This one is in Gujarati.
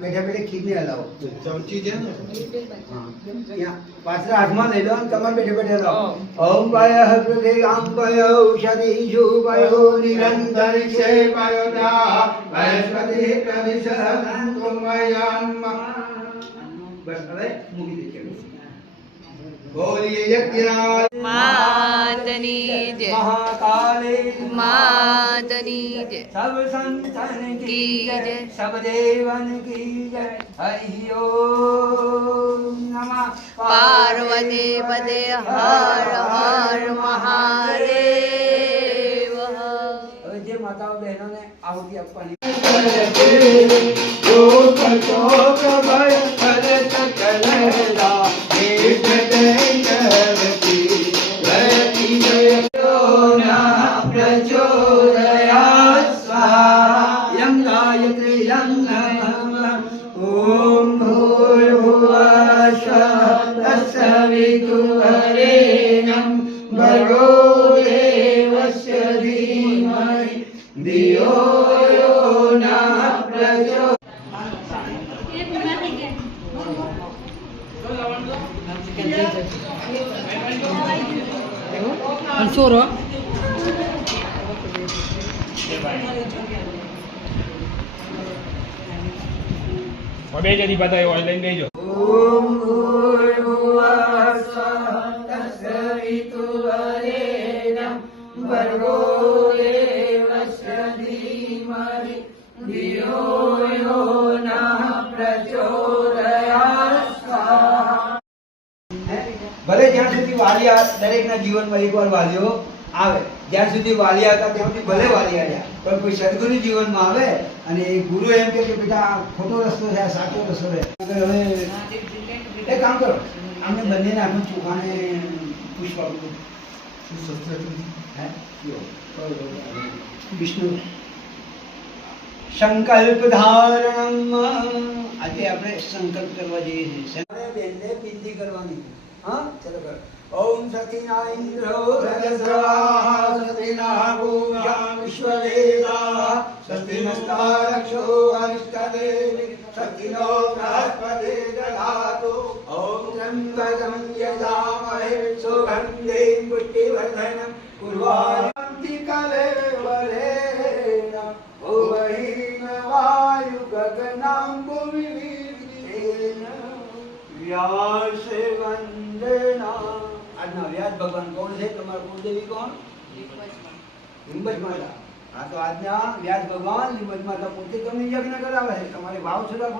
બેઠા બેઠે ખીરને હલાવો. ચમચી છે ને ત્યાં પાછળ હાથમાં લઈ લો અને તમારે બેઠે બેઠે હલાવો. ઓમ પાયઃ પ્રદેયામ પાયઃ ઉષધિષુ પાયો નિરંતર ક્ષેપાયો દા વૈશ્વતિ પ્રવિશહં તુમયમ. બસ હવે મૂકી દેજો. બોલીએ યજ્ઞરાજ માતની જય, મહાકાળી માતની જય, सब संतन की जय, जय। सब देवन की जय. हरि ओम नमः પાર્વતી પદે હર હર મહાદેવ. હવે જે માતાઓ બહેનોને આહુતિ આપવાની ओम भूर्भुवः तत्सवितुर्वरेण्यं भर्गो देवस्य धीमहि धियो यो नः प्रचोदयात्. છોરો બે જતી બતાવ્યો ઓનલાઈન દેજો. ओम भूर्भुवः तत्सवितुर्वरेण्यं भर्गो देवस्य धीमहि धियो यो नः प्रचोदयात्. ભલે જ્યાં સુધી વાલિયા દરેકના જીવનમાં એકવાર વાલીઓ આવે, જ્યાં સુધી વાલિયા હતા ત્યાં સુધી ભલે વાલિયા રહ્યા, પણ કોઈ સદગુરુ જીવનમાં આવે અને એ ગુરુ એમ કે બેટા આ ખોટો રસ્તો છે, આ સાચો રસ્તો છે, હવે એક કામ કરો, આમને બંનેને આપણે ચોખાને પુષ્પ આપવું. હે? વિષ્ણુ સંકલ્પ ધારણમ. આજે આપણે સંકલ્પ કરવા જઈએ છીએ. બેનને વિનંતી કરવાની. હા, ચલો કરો. ओम सतिना इंद्रो रजस्रवाः सतिना भूया विश्ववेदाः सतिनस्तारक्षो अरिष्टदेवी सतिनो बृहस्पति दधातु. ओम त्र्यंबकं यजामहे सुगन्धिं पुष्टिवर्धनं उर्वारुकं कलेवरेण भुवहिं वायु गगनं भुविवीर्येण व्यास वंदना. આજના વ્યાસ ભગવાન કોણ છે? તમારા કુળદેવી કોણ? લીંબજ માતા. હા, તો આજના વ્યાસ ભગવાન લીંબજ માતા પોતે તમને યજ્ઞ કરાવે છે. તમારે ભાવ સુધા